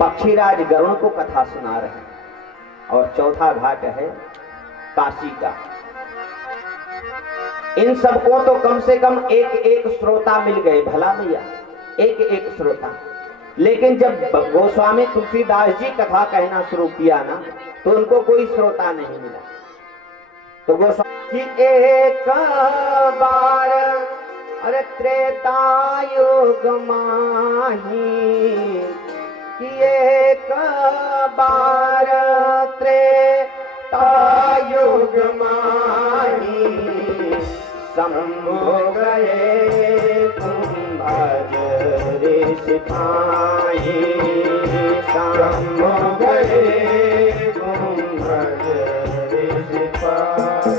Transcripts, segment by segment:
पक्षीराज गरुण को कथा सुना रहे हैं। और चौथा घाट है काशी का। इन सबको तो कम से कम एक एक श्रोता मिल गए, भला भैया, एक एक श्रोता। लेकिन जब गोस्वामी तुलसीदास जी कथा कहना शुरू किया ना, तो उनको कोई श्रोता नहीं मिला। तो गोस्वामी एक बार अरे त्रेता युग माही, कि एक बार त्रेता युग माही, शंभु गए कुंभज ऋषि भाई, शंभु गए कुंभज ऋषि भाई।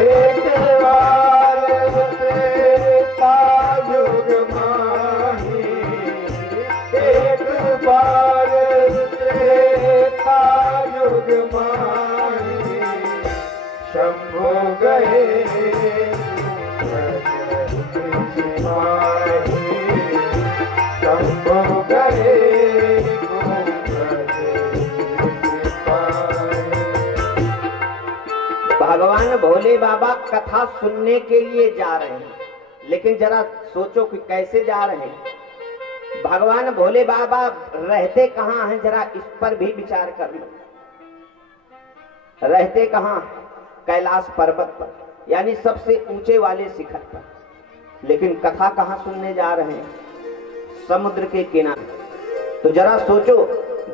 एक बार त्रेता युग माही, एक बार त्रेता युग माही, शंभु गए शंभु गए। भगवान भोले बाबा कथा सुनने के लिए जा रहे हैं, लेकिन जरा सोचो कि कैसे जा रहे हैं। भगवान भोले बाबा रहते कहाँ हैं, जरा इस पर भी विचार कर लो। रहते कहाँ? कैलाश पर्वत पर, यानी सबसे ऊंचे वाले शिखर पर। लेकिन कथा कहाँ सुनने जा रहे हैं? समुद्र के किनारे। तो जरा सोचो,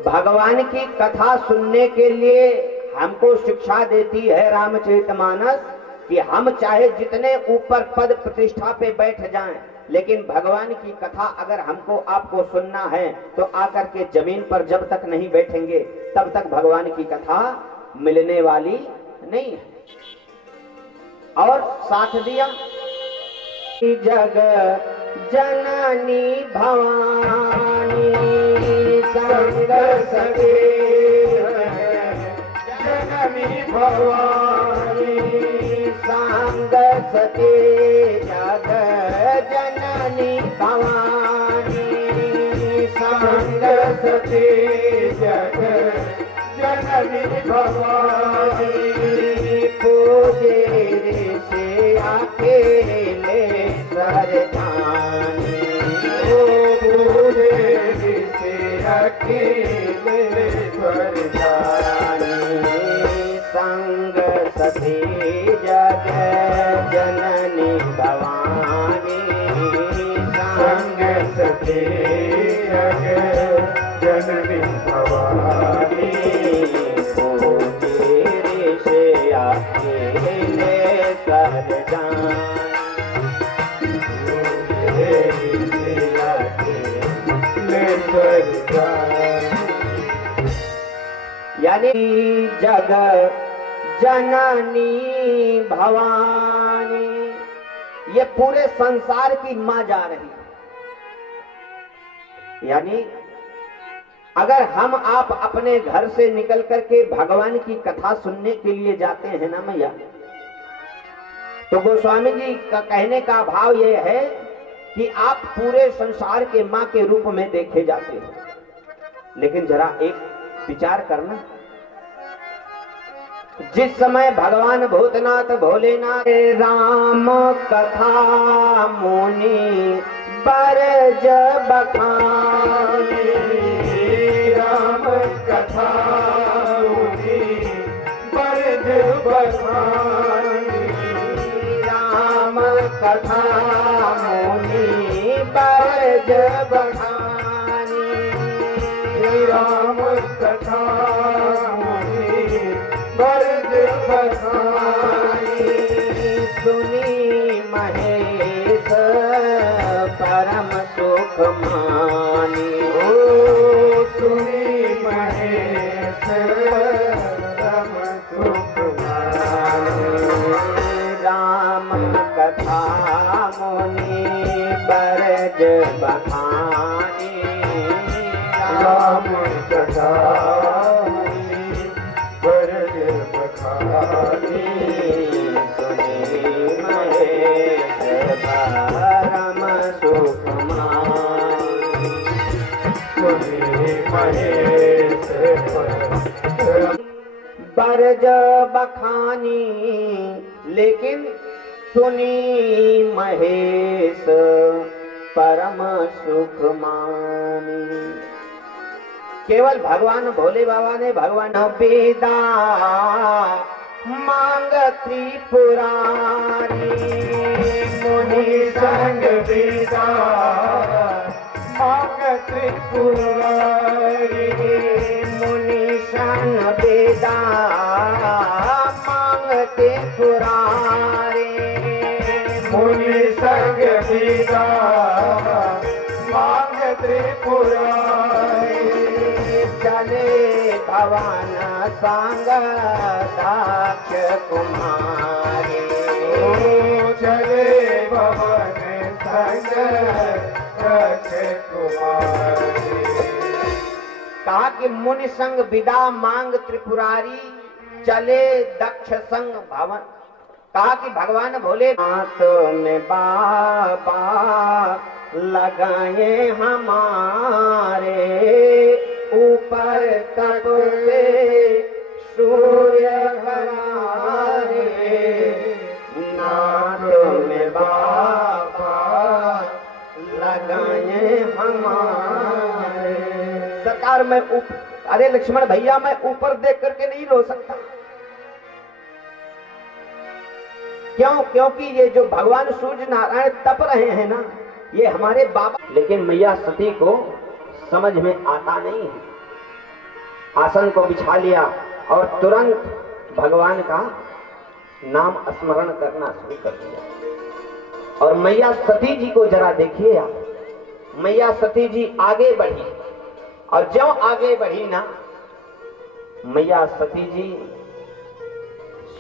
भगवान की कथा सुनने के लिए हमको शिक्षा देती है रामचरितमानस कि हम चाहे जितने ऊपर पद प्रतिष्ठा पे बैठ जाएं, लेकिन भगवान की कथा अगर हमको आपको सुनना है तो आकर के जमीन पर जब तक नहीं बैठेंगे तब तक भगवान की कथा मिलने वाली नहीं है। और साथ दिया जग जननी भवानी, संग सगे जननी भवानी, संग सते जग जननी भवानी, संग सते जग जननी भवानी, पूजे से अकेले सरदानी, पूजे से अकेले सरदानी, संग सती जग जननी भवानी, संग सती जग जननी भवानी, पूजे से अकेले सरदानी, यानी जग जननी भवानी, ये पूरे संसार की मां जा रही है। यानी अगर हम आप अपने घर से निकल करके भगवान की कथा सुनने के लिए जाते हैं ना मैया, तो गोस्वामी जी का कहने का भाव यह है कि आप पूरे संसार के मां के रूप में देखे जाते हैं। लेकिन जरा एक विचार करना, जिस समय भगवान भूतनाथ भोलेनाथ राम कथा मुनि बरज बखानी, राम कथा मुनि बरज बखानी, राम कथा मुनि बरज बखानी, राम कथा मुनि बरज बखानी, सुनी महेश परम सुख मानी, ओ सुनी महेश परम सुख मानी, राम कथा मुनि बरज बखानी, राम कथा मुनि बरज बखानी, सुनी महेश परम सुख मानी, महेश बरज बखानी लेकिन सुनी महेश परम सुख मानी। केवल भगवान भोले बाबा ने भगवान बेदा मांग त्रिपुरारी मुनि संग बेदा मांग त्रिपुरारी मुनि संग बेदा मांग त्रिपुरारी मुनि संग बेदा मांग त्रिपुरारी चले भवन संग दाक्ष कुमारी चले भवन संग दाक्ष कुमारी। कहा कि मुनि संग विदा मांग त्रिपुरारी चले दक्ष संग भवन। कहा कि भगवान भोले नाथ में बाबा लगाए हमारे ऊपर तट पे सूर्य हमारे नाथ में बाबा लगाए हमारे। सरकार मैं अरे लक्ष्मण भैया मैं ऊपर देख करके नहीं रो सकता। क्यों? क्योंकि ये जो भगवान सूर्य नारायण तप रहे हैं ना, ये हमारे बाबा। लेकिन मैया सती को समझ में आता नहीं है। आसन को बिछा लिया और तुरंत भगवान का नाम स्मरण करना शुरू कर दिया। और मैया सती जी को जरा देखिए आप। मैया सती जी आगे बढ़ी और जो आगे बढ़ी ना, मैया सती जी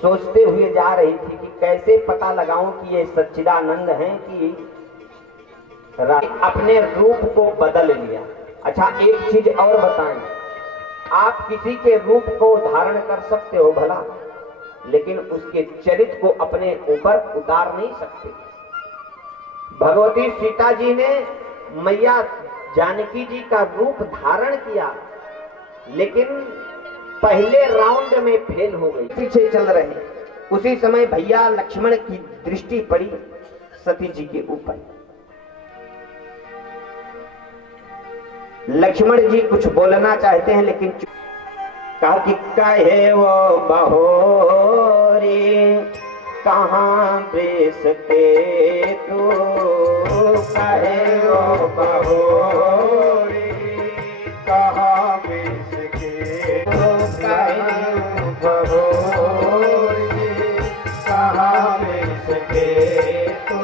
सोचते हुए जा रही थी कि कैसे पता लगाऊं कि ये सच्चिदानंद हैं कि अपने रूप को बदल लिया। अच्छा एक चीज और बताएं, आप किसी के रूप को धारण कर सकते हो भला, लेकिन उसके चरित्र को अपने ऊपर उतार नहीं सकते। भगवती सीता जी ने मैया जानकी जी का रूप धारण किया, लेकिन पहले राउंड में फेल हो गई। पीछे चल रहे उसी समय भैया लक्ष्मण की दृष्टि पड़ी सती जी के ऊपर। लक्ष्मण जी कुछ बोलना चाहते हैं लेकिन कहा कि कहे वो बहोरी कहाँ बेस के तू, कहे वो बहोरी कहाँ बेस के तू, कहे बहोरी कहाँ बेस के तू,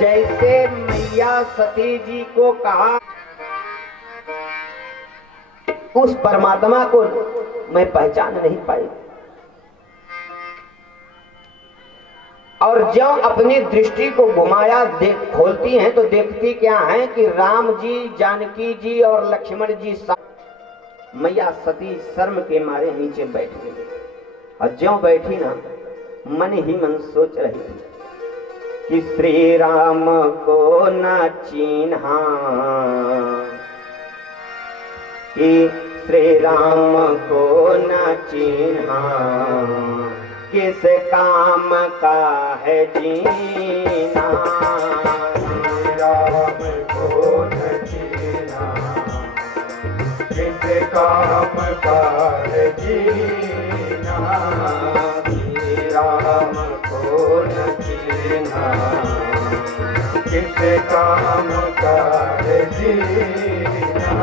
जैसे मैया सती जी को कहा उस परमात्मा को मैं पहचान नहीं पाई, और जब अपनी दृष्टि को घुमाया खोलती हैं तो देखती क्या है कि राम जी, जानकी जी और लक्ष्मण जी। मैया सती शर्म के मारे नीचे बैठ गई और ज्यों बैठी ना मन ही मन सोच रही थी कि श्री राम को न चिन्हा, कि श्री राम को न चिन्हा, किस काम का है जीना, राम को न जीना, किस काम का है जीना, राम को न जीना, किस काम का है जीना,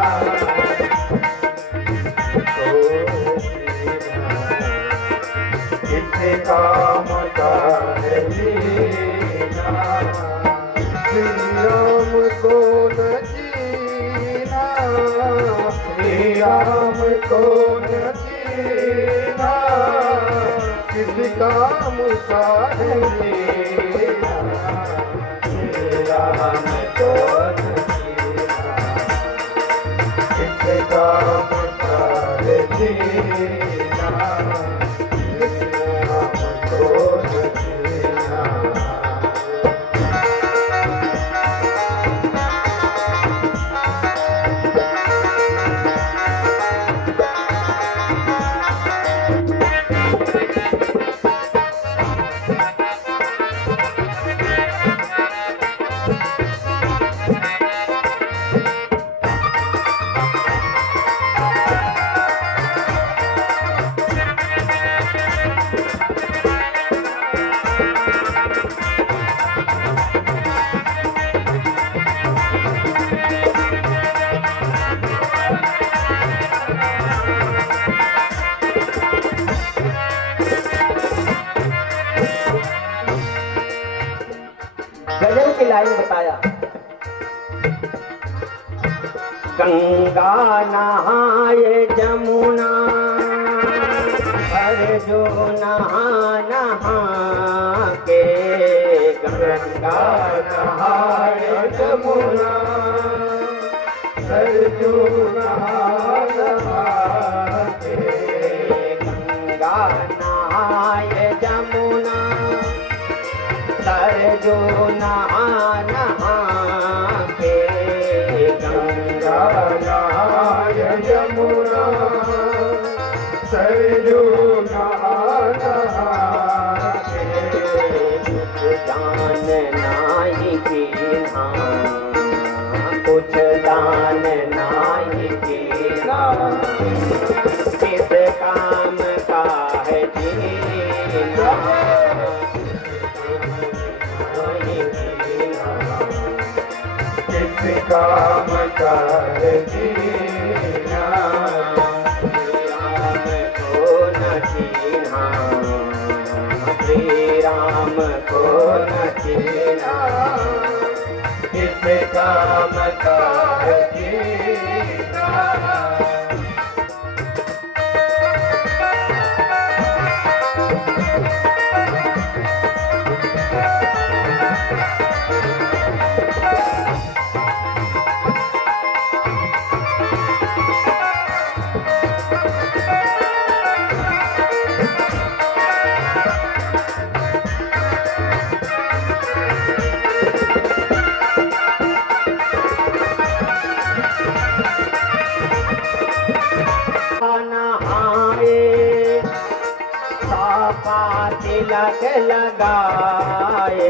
किसे काम का है जीना, श्री राम को न जीना, श्री राम को न जीना, श्री किस काम का है जीना, श्री राम को न जीना, किस काम का है जीना, श्री राम को न जीना। गजल की लाइन बताया, गंगा नहाए जमुना, हर जो नहा नहा के, गंगा नहाए जमुना, सरजू नहा नहा के, गंगा नहाए जमुना, सरजू नहा नहा के, गंगा नहाए जमुना, सरजू नहा नहा के, दान नाई कीना, कुछ दान नाई कीना, किस काम का है जीना, किस काम का है जीना, श्री राम को न जीना, किस काम का है जीना। नहाए सापा तिलक लगाए,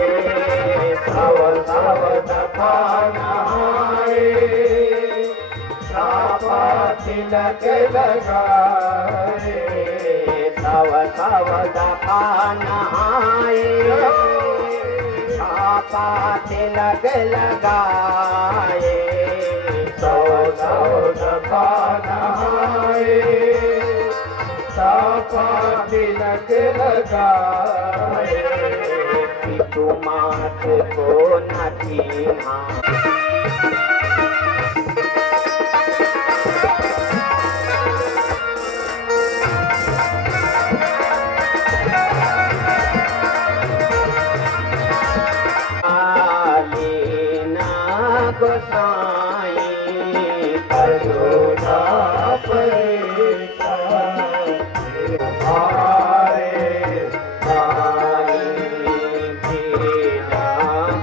सव सव दफा नहाए, सापा तिलक लगाए, सव सव दफा नहाए, सापा तिलक लगाए, सव सव दफा नहाए, सापा तिलक लगाए, पितु मात को न चीन्हा, गोसाई करुणा परिताप हमारे साई भेजा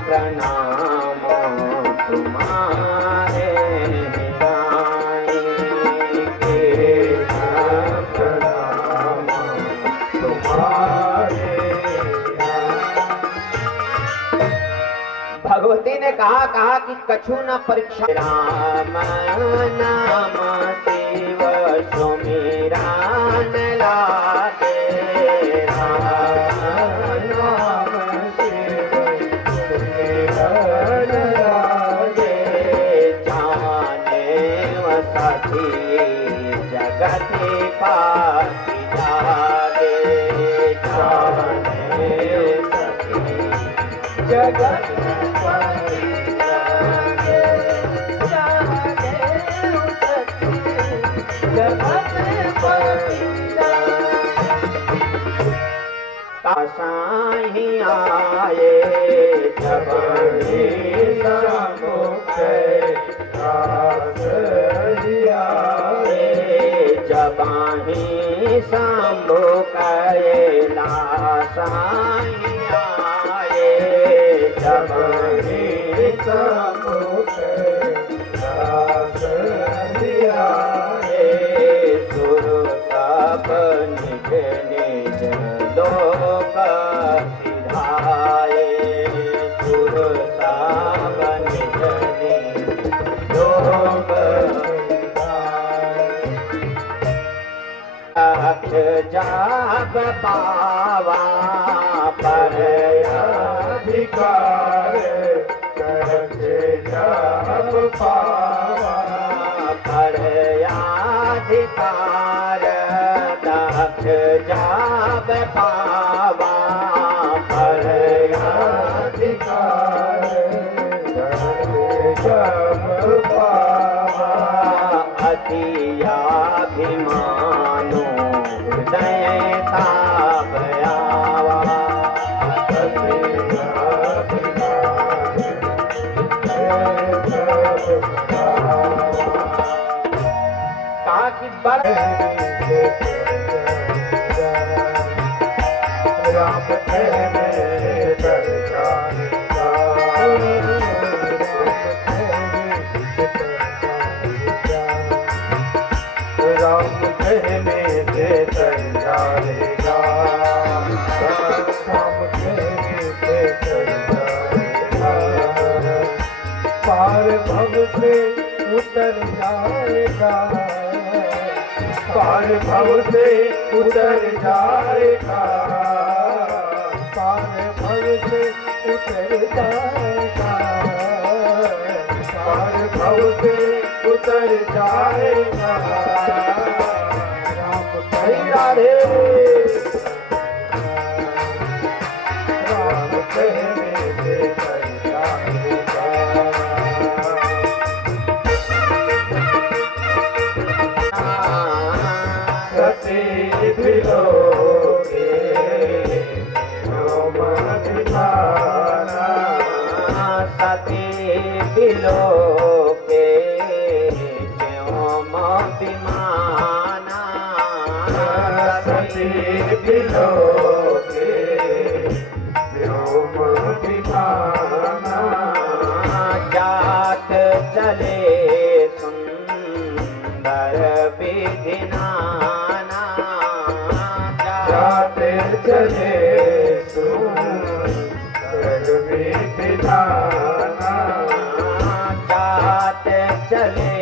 प्रणाम तुम्हारे गाई के प्रणाम तुम्हारे। भगवती ने कहा कि कछु न परीक्षा, राम नाम शिव सुमिरान लागे, राम नाम शिव सुमिरन लागे, जाने वसती जगत पाति जागे, जाने सखी जगत साई आए जब ही सम्मुख कैलास आए जब ही सम्मुख कैलास आए जब ही सम्मुख कैलास आए सुर सब निज निज लोक सिधाए सुर सब निज निज लोक अक्ष जाप पावा पर अधिकार अक्ष जाप पावा पर अधिकार अक्ष जाप पावा पर अधिकार जाप पावा अतियाभिमानो दयता भयावा कहा कि बड़े राम कहने राम कहने से तर जाएगा राम कहने से तर जाएगा पार भव से उतर जाएगा पार भव से उतर जाएगा पार भव से उतर जाएगा पार भव से उतर जाएगा राम कही राधे राम कहने से तर जाएगा सती बिलोके रोमधिमाना सती बिलोके रोमधिमाना सती बिलोके रोमधिमाना जात चले सुंदर विधिनाना जाते चले सुंदर विधिनाना जाते चले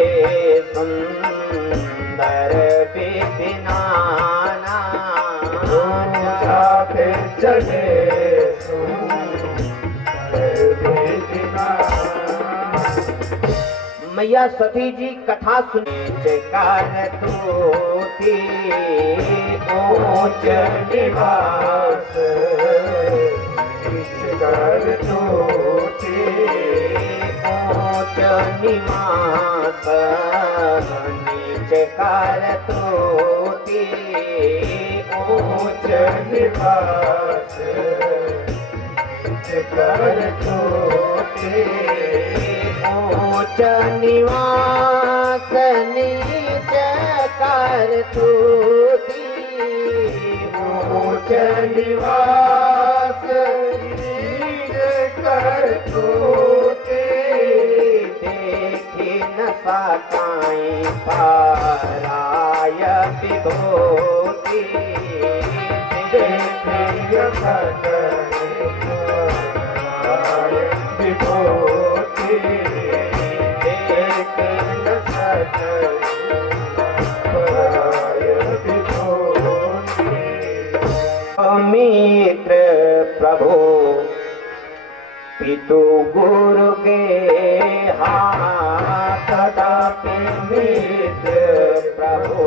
सुंदर विधिनाना जाते चले सुंदर विधिनाना। मैया सती जी कथा सुनी कर तू थी ऊंच निवास कर तू थी ऊंच निवास नीच कर तू थी ऊंच निवास नीच कर तू थी ऊंच निवास नीच कर तू ऊंच निवास नीच कर तू देखी न सकाई पराय विभूति देखी न सकाई पराय विभूति मित्र प्रभु पितु गुरु के हाथ कदापि मित्र प्रभु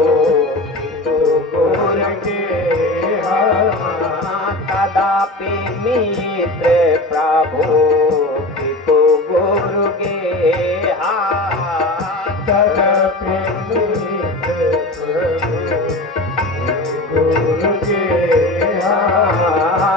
पितु गुरु के हाथ कदापि मित्र प्रभु पितु गुरु के हाथ कदापि मित्र प्रभु गुरु के हाथ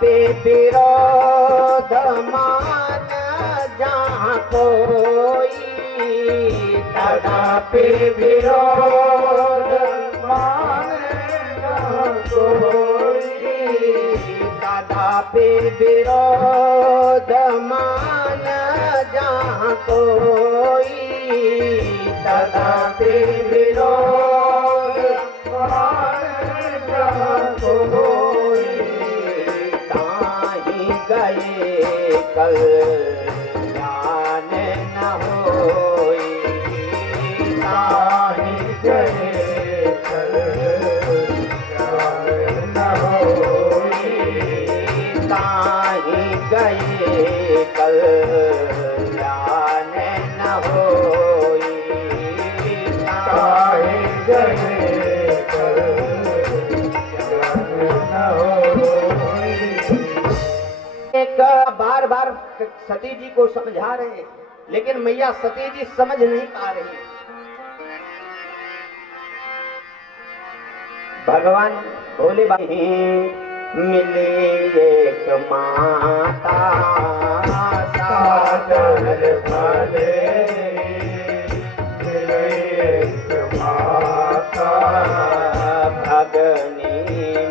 पे विरोध मान जहाँ कोई, तदापि विरोध मान जहाँ कोई, तदापि विरोध मान जहाँ कोई, तदापि विरोध मान जहाँ कोई, ताहि गए कल्याण न होई, ताहि गए कल्याण न होई, ताहि गए कल्याण न होई, ताहि गए कल्याण न होई। एक बार बार सती जी को समझा रहे हैं, लेकिन मैया सती जी समझ नहीं पा रही। भगवान भोले बाबा मिले एक माता सागर भले मिले एक माता, भगनी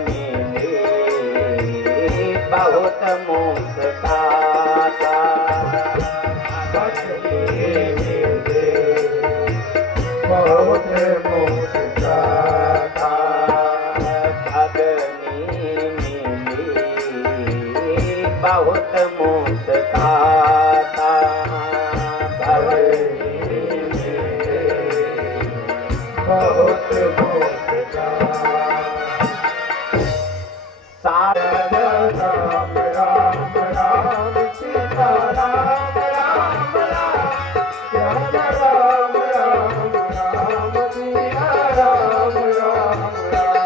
मिले बहुत मुस्काता, भगनी मिले बहुत मुस्काता, भगनी मिले बहुत मुस्काता, भगनी मिले बहुत मुस्काता। साथ राम राम राम सीता राम राम राम, राम राम राम राम सीता राम राम राम,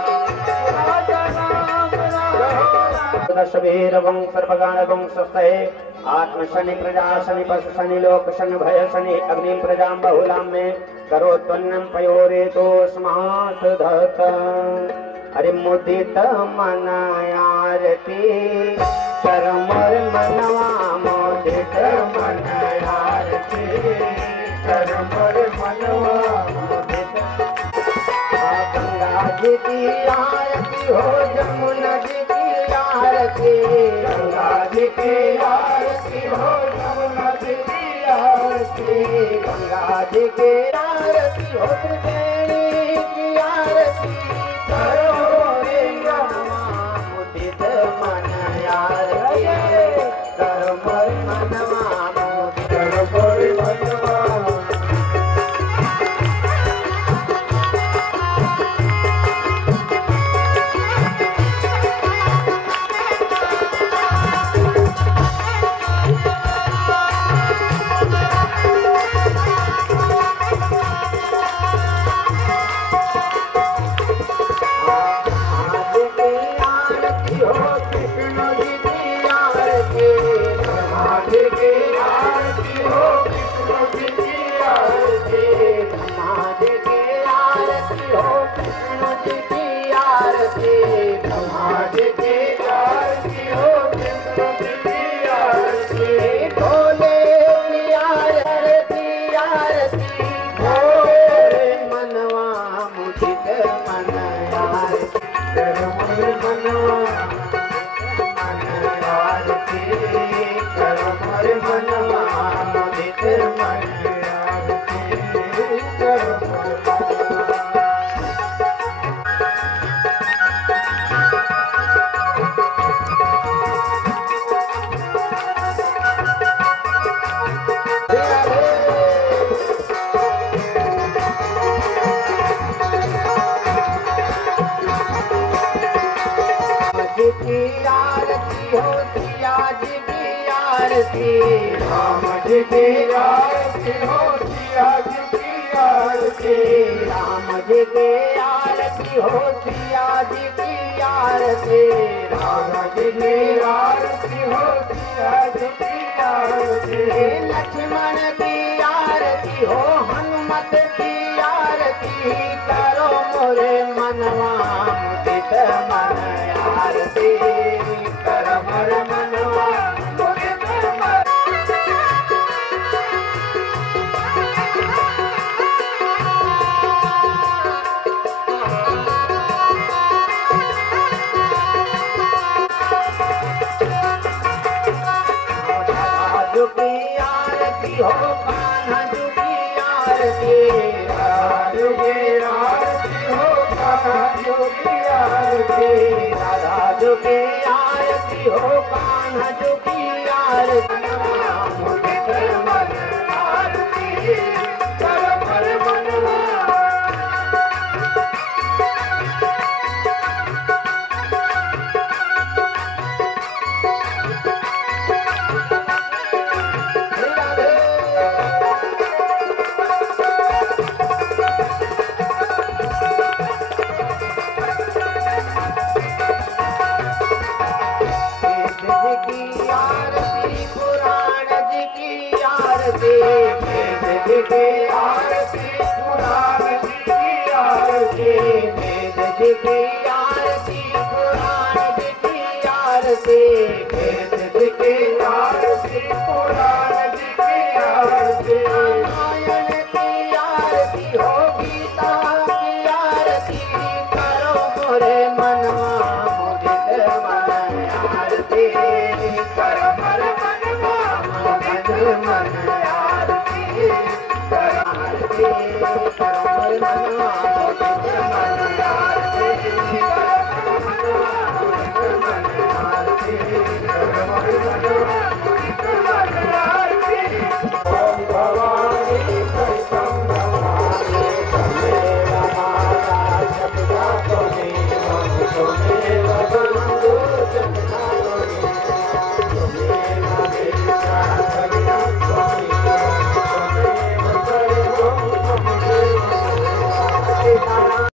शबीर वंश सर्वगान वंशस्ते आत्म शनि प्रजा शनि पशु शनि लोक शनि भय शनि अग्नि प्रजा बहुलाम में करो त्वन्नम पयोरेतो स्मार्थ धत। अरे मुदित मनायारती चरमर मनवा मुदित मनयारती चरमर मनवा मुदित। गंगा जी की आरती हो जमुना जी की आरती, गंगा जी की आरती हो जमुना जी की आरती, गंगा जी की आरती हो त्रिवेणी की आरती करो रे मनवा मुदित मनयारती करो मोर मनवा मुदित। चरमर मनवा राम जी की आरती हो सिया जी की आरती, राम जी की आरती हो सिया जी की आरती, राम जी की आरती हो सिया जी की आरती, लक्ष्मण की आरती हो हनुमत की आरती करो मोरे मनवा मुदित मन आरती करो हो कान्हा जी की आरती, राधा जी की आरती हो कान्हा जी की आरती, राधा जी की आरती हो कान्हा जी की आरती। मुझे कर मन आरती कर मनवा। जी की आरती पुराण जी की आरती, वेद जी की आरती पुराण जी की आरती, वेद